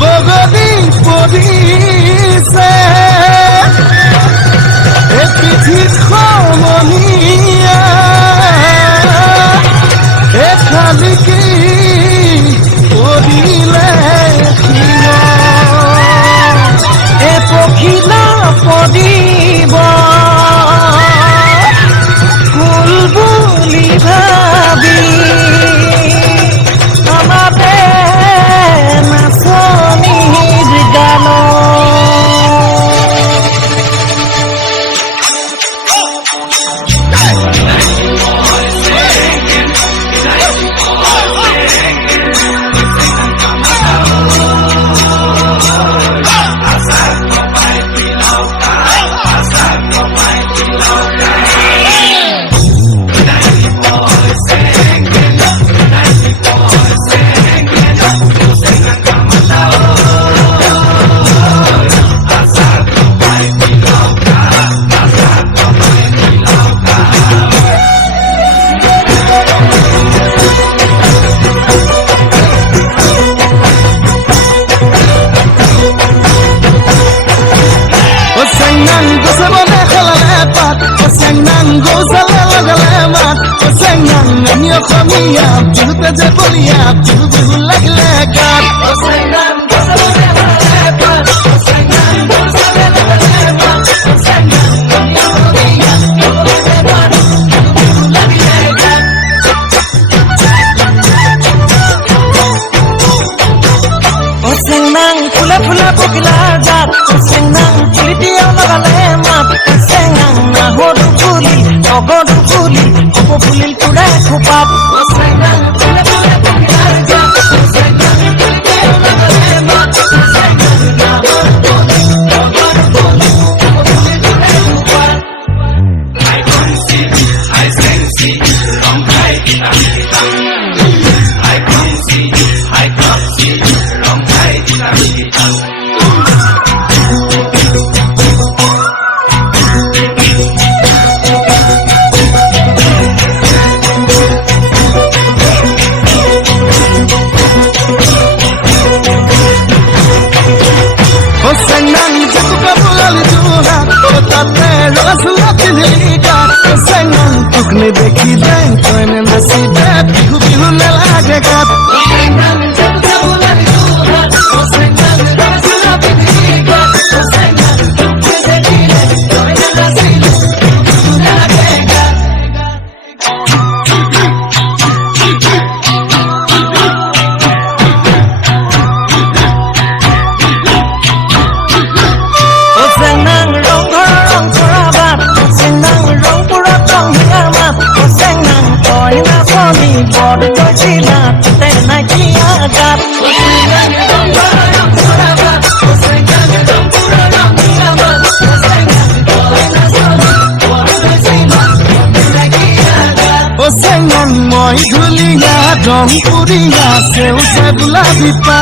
বগলী পৰিছে এই পিঠিত সমনীয়া এই খালিকি পৰিলে এই পখিলা পৰিব ফুল বুলি ভাবি আমাতে নাচনিৰ অসমীয়া বিহুতে যে বলিয়া বিহু বিহু লাগিলে গাত ফুলে ফুলে পকিলা জাত চেংনাং ফুলিটিয়া লগালে মাত চেংনাং নাহৰু ফুলি অগৰু ফুলি অপ ফুলিল কুৰে খোপাত চেংনাং ফুলে ফুলে পকিলা জাত চেংনাং ফুলিটিয়া লগালে মাত চেংনাং নাহৰু ফুলি অগৰু ফুলি অপ ফুলিল কুৰে খোপাত I can see I sense long high I can see I can see long high देखी जाए तो नसीबे बिहू बिहू न लागे गात মই ধুলিয়া রং পুরিয়া সেউছে গুলাবি পা